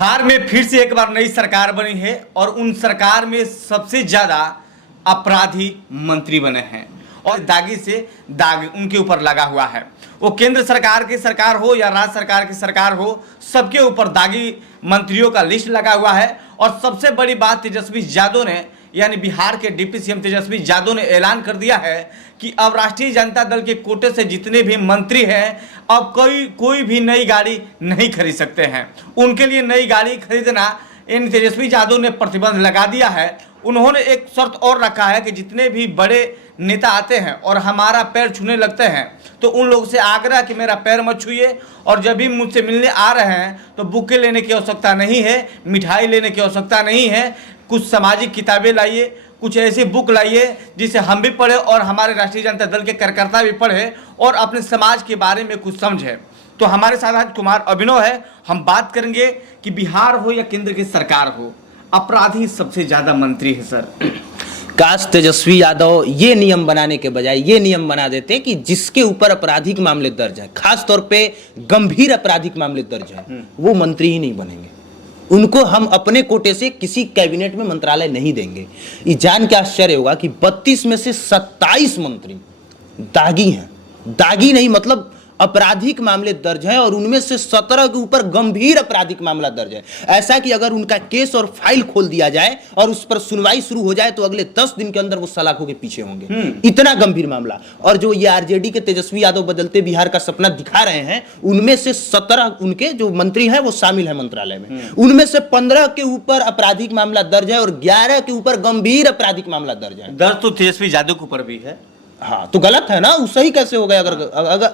बिहार में फिर से एक बार नई सरकार बनी है और उन सरकार में सबसे ज्यादा अपराधी मंत्री बने हैं और दागी से दाग उनके ऊपर लगा हुआ है। वो केंद्र सरकार की सरकार हो या राज्य सरकार की सरकार हो, सबके ऊपर दागी मंत्रियों का लिस्ट लगा हुआ है। और सबसे बड़ी बात, तेजस्वी यादव ने यानी बिहार के डिप्टी सीएम तेजस्वी यादव ने ऐलान कर दिया है कि अब राष्ट्रीय जनता दल के कोटे से जितने भी मंत्री हैं अब कोई भी नई गाड़ी नहीं खरीद सकते हैं। उनके लिए नई गाड़ी खरीदना इन तेजस्वी यादव ने प्रतिबंध लगा दिया है। उन्होंने एक शर्त और रखा है कि जितने भी बड़े नेता आते हैं और हमारा पैर छूने लगते हैं तो उन लोगों से आग्रह कि मेरा पैर मत छूइए, और जब भी मुझसे मिलने आ रहे हैं तो बुके लेने की आवश्यकता नहीं है, मिठाई लेने की आवश्यकता नहीं है, कुछ सामाजिक किताबें लाइए, कुछ ऐसी बुक लाइए जिसे हम भी पढ़े और हमारे राष्ट्रीय जनता दल के कार्यकर्ता भी पढ़े और अपने समाज के बारे में कुछ समझे। तो हमारे साथ आज कुमार अभिनव है। हम बात करेंगे कि बिहार हो या केंद्र की सरकार हो, अपराधी सबसे ज्यादा मंत्री है सर। काश तेजस्वी यादव ये नियम बनाने के बजाय ये नियम बना देते कि जिसके ऊपर आपराधिक मामले दर्ज है, खास तौर पे गंभीर आपराधिक मामले दर्ज है, वो मंत्री ही नहीं बनेंगे। उनको हम अपने कोटे से किसी कैबिनेट में मंत्रालय नहीं देंगे। ये जान के आश्चर्य होगा कि 32 में से 27 मंत्री दागी हैं। दागी नहीं मतलब आपराधिक मामले दर्ज है और उनमें से 17 के ऊपर गंभीर आपराधिक मामला दर्ज है। ऐसा कि अगर उनका केस और फाइल खोल दिया जाए और उस पर सुनवाई शुरू हो जाए तो अगले 10 दिन के अंदर वो सलाखों के पीछे होंगे। इतना गंभीर मामला। और जो ये आरजेडी के तेजस्वी यादव बदलते बिहार का सपना दिखा रहे हैं, उनमें से 17 उनके जो मंत्री हैं वो शामिल है मंत्रालय में। उनमें से 15 के ऊपर आपराधिक मामला दर्ज है और 11 के ऊपर गंभीर आपराधिक मामला दर्ज है। दर्ज तो तेजस्वी यादव के ऊपर भी है। हाँ, तो गलत है ना, सही कैसे हो गया?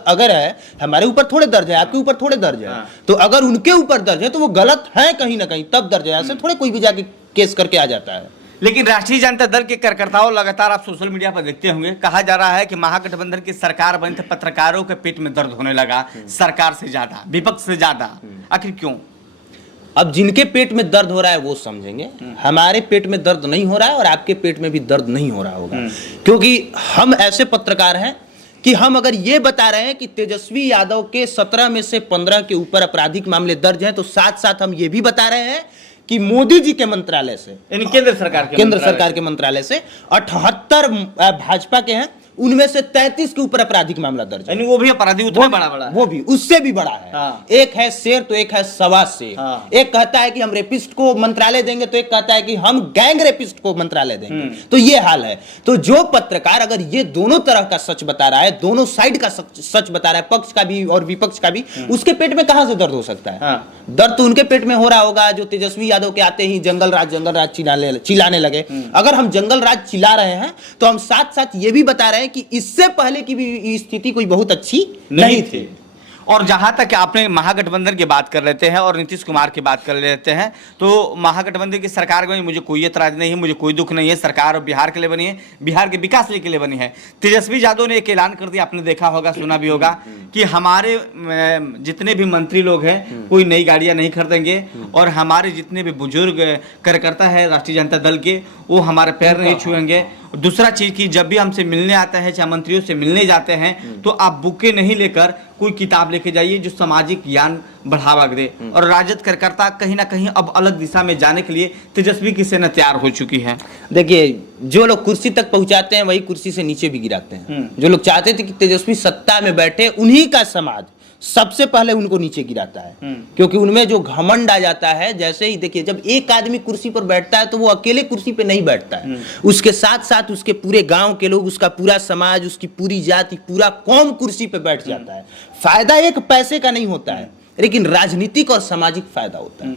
अगर है हमारे ऊपर थोड़े दर्ज है, आपके ऊपर थोड़े दर्ज है। तो अगर उनके ऊपर दर्ज है तो वो गलत है कहीं ना कहीं, तब दर्ज है। ऐसे थोड़े कोई भी जाके केस करके आ जाता है। लेकिन राष्ट्रीय जनता दल के कार्यकर्ताओं लगातार आप सोशल मीडिया पर देखते होंगे, कहा जा रहा है कि महागठबंधन की सरकार बनी तो पत्रकारों के पेट में दर्द होने लगा सरकार से ज्यादा, विपक्ष से ज्यादा। आखिर क्यों? अब जिनके पेट में दर्द हो रहा है वो समझेंगे। हमारे पेट में दर्द नहीं हो रहा है और आपके पेट में भी दर्द नहीं हो रहा होगा, क्योंकि हम ऐसे पत्रकार हैं कि हम अगर ये बता रहे हैं कि तेजस्वी यादव के 17 में से 15 के ऊपर आपराधिक मामले दर्ज हैं, तो साथ साथ हम ये भी बता रहे हैं कि मोदी जी के मंत्रालय से, यानी केंद्र सरकार के मंत्रालय से 78 भाजपा के हैं, उनमें से 33 के ऊपर आपराधिक मामला दर्ज है। वो भी अपराधी उतना बड़ा है, वो भी उससे भी बड़ा है। हाँ। एक है शेर तो एक है सवा शेर। हाँ। एक कहता है कि हम रेपिस्ट को मंत्रालय देंगे तो एक कहता है कि हम गैंग रेपिस्ट को मंत्रालय देंगे। तो ये हाल है। तो जो पत्रकार अगर ये दोनों तरह का सच बता रहा है, दोनों साइड का सच बता रहा है, पक्ष का भी और विपक्ष का भी, उसके पेट में कहां से दर्द हो सकता है? हाँ। दर्द तो उनके पेट में हो रहा होगा जो तेजस्वी यादव के आते ही जंगल राज चिल्लाने लगे। अगर हम जंगल राज चिल्ला रहे हैं तो हम साथ साथ ये भी बता रहे हैं कि इससे पहले की भी स्थिति कोई बहुत अच्छी नहीं थी। और जहां तक आपने महागठबंधन की बात कर लेते हैं और नीतीश कुमार की बात कर लेते हैं, तो महागठबंधन की सरकार में मुझे कोई एतराज नहीं है, मुझे कोई दुख नहीं है। सरकार बिहार के लिए बनी है, बिहार के विकास के लिए बनी है। तेजस्वी यादव ने एक ऐलान कर दिया, आपने देखा होगा, सुना भी होगा, कि हमारे जितने भी मंत्री लोग हैं कोई नई गाड़ियां नहीं खरीदेंगे और हमारे जितने भी बुजुर्ग कार्यकर्ता है राष्ट्रीय जनता दल के, वो हमारे पैर नहीं छुएंगे। दूसरा चीज की जब भी हमसे मिलने आता है, चाहे मंत्रियों से मिलने जाते हैं, तो आप बुके नहीं लेकर कोई किताब लेके जाइए जो सामाजिक ज्ञान बढ़ावा दे। और राजद कार्यकर्ता कहीं ना कहीं अब अलग दिशा में जाने के लिए तेजस्वी की सेना तैयार हो चुकी है। देखिए, जो लोग कुर्सी तक पहुंचाते हैं वही कुर्सी से नीचे भी गिराते हैं। जो लोग चाहते थे कि तेजस्वी सत्ता में बैठे, उन्हीं का समाज सबसे पहले उनको नीचे गिराता है, क्योंकि उनमें जो घमंड आ जाता है। जैसे ही देखिए, जब एक आदमी कुर्सी पर बैठता है तो वो अकेले कुर्सी पे नहीं बैठता है, उसके साथ साथ उसके पूरे गांव के लोग, उसका पूरा समाज, उसकी पूरी जाति, पूरा कौम कुर्सी पे बैठ जाता है। फायदा एक पैसे का नहीं होता है, लेकिन राजनीतिक और सामाजिक फायदा होता है।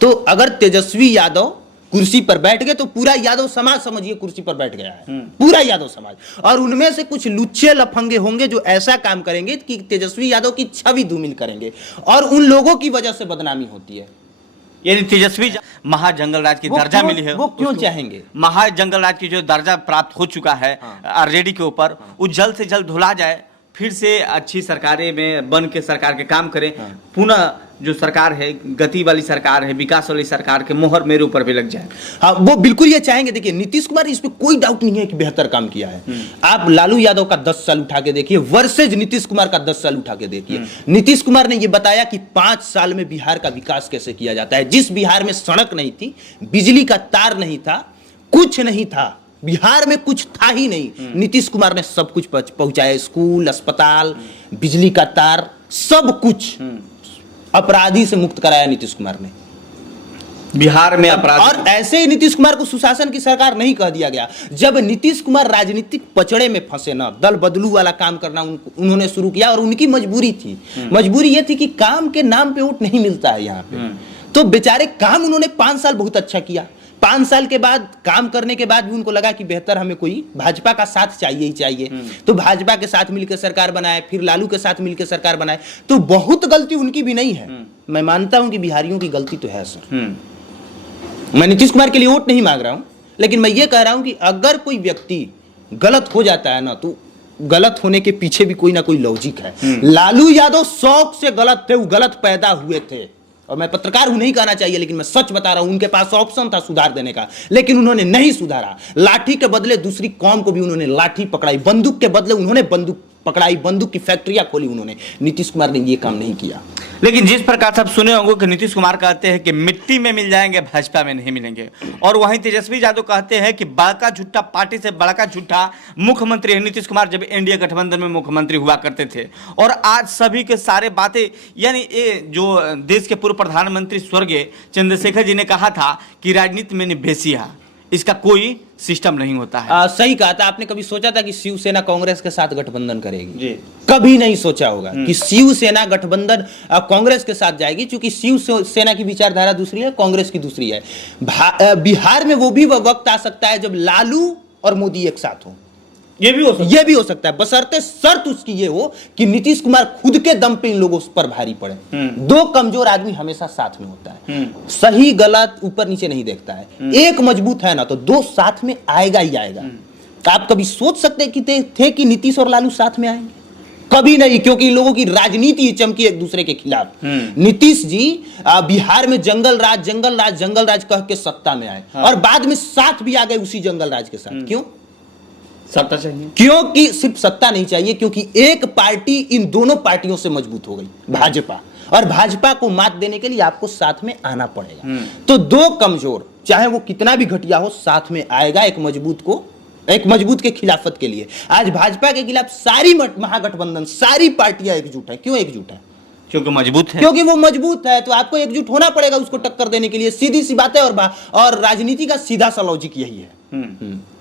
तो अगर तेजस्वी यादव कुर्सी पर बैठ गए तो पूरा यादव समाज समझिए कुर्सी पर बैठ गया है, पूरा यादव समाज। और उनमें से कुछ लुच्चे लफंगे होंगे जो ऐसा काम करेंगे कि तेजस्वी यादव की छवि धूमिल करेंगे और उन लोगों की वजह से बदनामी होती है। यानी तेजस्वी महाजंगलराज की दर्जा मिली है, वो क्यों चाहेंगे? महाजंगलराज की जो दर्जा प्राप्त हो चुका है आरजेडी के ऊपर, वो जल्द से जल्द धुला जाए, फिर से अच्छी सरकारें में बन के सरकार के काम करें, पुनः जो सरकार है, गति वाली सरकार है, विकास वाली सरकार के मोहर मेरे ऊपर भी लग जाए। हाँ, वो बिल्कुल ये चाहेंगे। देखिए, नीतीश कुमार इस पे कोई डाउट नहीं है कि बेहतर काम किया है। आप लालू यादव का 10 साल उठा के देखिए वर्सेज नीतीश कुमार का 10 साल उठा के देखिए। नीतीश कुमार ने ये बताया कि 5 साल में बिहार का विकास कैसे किया जाता है। जिस बिहार में सड़क नहीं थी, बिजली का तार नहीं था, कुछ नहीं था, बिहार में कुछ था ही नहीं, नीतीश कुमार ने सब कुछ पहुंचाया। स्कूल, अस्पताल, बिजली का तार, सब कुछ अपराधी से मुक्त कराया नीतीश कुमार ने बिहार में। अपराध और ऐसे ही नीतीश कुमार को सुशासन की सरकार नहीं कह दिया गया। जब नीतीश कुमार राजनीतिक पचड़े में फंसे ना, दल बदलू वाला काम करना उन्होंने शुरू किया और उनकी मजबूरी थी। मजबूरी यह थी कि काम के नाम पे वोट नहीं मिलता है यहाँ पे। तो बेचारे काम उन्होंने 5 साल बहुत अच्छा किया। 5 साल के बाद काम करने के बाद भी उनको लगा कि बेहतर हमें कोई भाजपा का साथ चाहिए ही चाहिए। तो भाजपा के साथ मिलकर सरकार बनाए, फिर लालू के साथ मिलकर सरकार बनाए। तो बहुत गलती उनकी भी नहीं है। मैं मानता हूं कि बिहारियों की गलती तो है सर। मैं नीतीश कुमार के लिए वोट नहीं मांग रहा हूं, लेकिन मैं ये कह रहा हूं कि अगर कोई व्यक्ति गलत हो जाता है ना, तो गलत होने के पीछे भी कोई ना कोई लॉजिक है। लालू यादव शौक से गलत थे, वो गलत पैदा हुए थे। और मैं पत्रकार हूं, नहीं कहना चाहिए, लेकिन मैं सच बता रहा हूं, उनके पास ऑप्शन था सुधार देने का, लेकिन उन्होंने नहीं सुधारा। लाठी के बदले दूसरी कौम को भी उन्होंने लाठी पकड़ाई, बंदूक के बदले उन्होंने बंदूक पकड़ाई, बंदूक की फैक्ट्रियां खोली उन्होंने। नीतीश कुमार ने ये काम नहीं किया। लेकिन जिस प्रकार से आप सुने होंगे कि नीतीश कुमार कहते हैं कि मिट्टी में मिल जाएंगे, भाजपा में नहीं मिलेंगे, और वहीं तेजस्वी यादव कहते हैं कि बड़का झूठा पार्टी से बड़का झूठा मुख्यमंत्री है नीतीश कुमार, जब एनडीए गठबंधन में मुख्यमंत्री हुआ करते थे। और आज सभी के सारे बातें, यानी ये जो देश के पूर्व प्रधानमंत्री स्वर्गीय चंद्रशेखर जी ने कहा था कि राजनीति में निवेशिया, इसका कोई सिस्टम नहीं होता है। सही कहा था आपने। कभी सोचा था कि शिवसेना कांग्रेस के साथ गठबंधन करेगी? जी, कभी नहीं सोचा होगा कि शिवसेना गठबंधन कांग्रेस के साथ जाएगी, क्योंकि शिवसेना की विचारधारा दूसरी है, कांग्रेस की दूसरी है। बिहार में वो भी वक्त आ सकता है जब लालू और मोदी एक साथ हो। ये भी हो सकता है, बशर्ते शर्त उसकी ये हो कि नीतीश कुमार खुद के दम पे इन लोगों पर भारी पड़े। दो कमजोर आदमी हमेशा साथ में होता है, सही गलत ऊपर नीचे नहीं देखता है। एक मजबूत है ना, तो दो साथ में आएगा ही आएगा। आप कभी सोच सकते थे कि नीतीश और लालू साथ में आएंगे? कभी नहीं, क्योंकि इन लोगों की राजनीति चमकी एक दूसरे के खिलाफ। नीतीश जी बिहार में जंगल राज कह के सत्ता में आए, और बाद में साथ भी आ गए उसी जंगल राज के साथ। क्यों? सत्ता चाहिए। क्योंकि सिर्फ सत्ता नहीं चाहिए, क्योंकि एक पार्टी इन दोनों पार्टियों से मजबूत हो गई, भाजपा, और भाजपा को मात देने के लिए आपको साथ में आना पड़ेगा। तो दो कमजोर, चाहे वो कितना भी घटिया हो, साथ में आएगा एक मजबूत के खिलाफत के लिए। आज भाजपा के खिलाफ सारी महागठबंधन, सारी पार्टियां एकजुट है। क्यों एकजुट है? क्योंकि मजबूत है। क्योंकि वो मजबूत है, तो आपको एकजुट होना पड़ेगा उसको टक्कर देने के लिए। सीधी सी बात है, और राजनीति का सीधा सा लॉजिक यही है।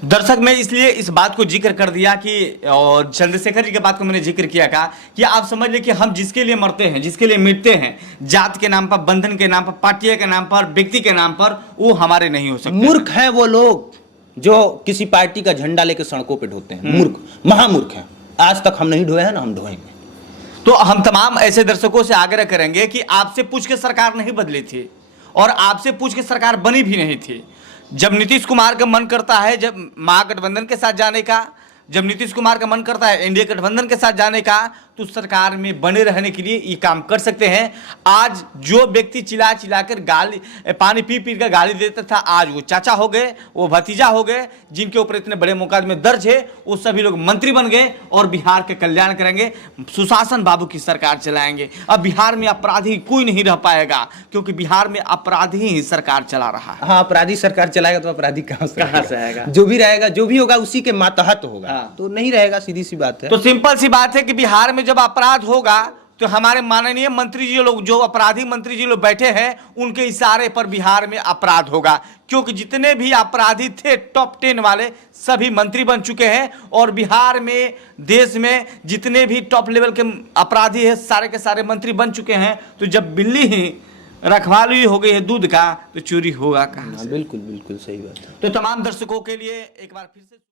दर्शक, मैं इसलिए इस बात को जिक्र कर दिया कि, और चंद्रशेखर जी के बात को मैंने जिक्र किया का कि आप समझ ले कि हम जिसके लिए मरते हैं, जिसके लिए मिटते हैं, जात के नाम पर, बंधन के नाम पर, पार्टी के नाम पर, व्यक्ति के नाम पर, वो हमारे नहीं हो सकते। मूर्ख है वो लोग जो किसी पार्टी का झंडा लेकर सड़कों पे ढोते हैं। मूर्ख, महामूर्ख है। आज तक हम नहीं ढोए हैं ना, हम ढोएंगे। तो हम तमाम ऐसे दर्शकों से आग्रह करेंगे कि आपसे पूछ के सरकार नहीं बदली थी, और आपसे पूछ के सरकार बनी भी नहीं थी। जब नीतीश कुमार का मन करता है जब महागठबंधन के साथ जाने का, जब नीतीश कुमार का मन करता है एनडीए गठबंधन के साथ जाने का, तो सरकार में बने रहने के लिए ये काम कर सकते हैं। आज जो व्यक्ति चिल्ला कर गाली, पानी पी कर गाली देता था, आज वो चाचा हो गए, वो भतीजा हो गए। जिनके ऊपर इतने बड़े मुकदमे दर्ज है, वो सभी लोग मंत्री बन गए और बिहार के कल्याण करेंगे, सुशासन बाबू की सरकार चलाएंगे। अब बिहार में अपराधी कोई नहीं रह पाएगा, क्योंकि बिहार में अपराधी ही सरकार चला रहा है। हाँ, अपराधी सरकार चलाएगा तो अपराधी कहाँ से आएगा? जो भी रहेगा, जो भी होगा उसी के मातहत होगा। तो नहीं रहेगा, सीधी सी बात है। तो सिंपल सी बात है कि बिहार में जब अपराध होगा, तो हमारे माननीय मंत्री जी लोग, जो अपराधी मंत्री जी लोग बैठे हैं, उनके इशारे पर बिहार में अपराध होगा। क्योंकि जितने भी अपराधी थे टॉप 10 वाले, सभी मंत्री बन चुके हैं। और बिहार में, देश में जितने भी टॉप लेवल के अपराधी हैं, सारे के सारे मंत्री बन चुके हैं। तो जब बिल्ली ही रखवाली हो गई है दूध का, तो चोरी होगा कहाँ से? बिल्कुल बिल्कुल सही बात है। तो तमाम दर्शकों के लिए एक बार फिर से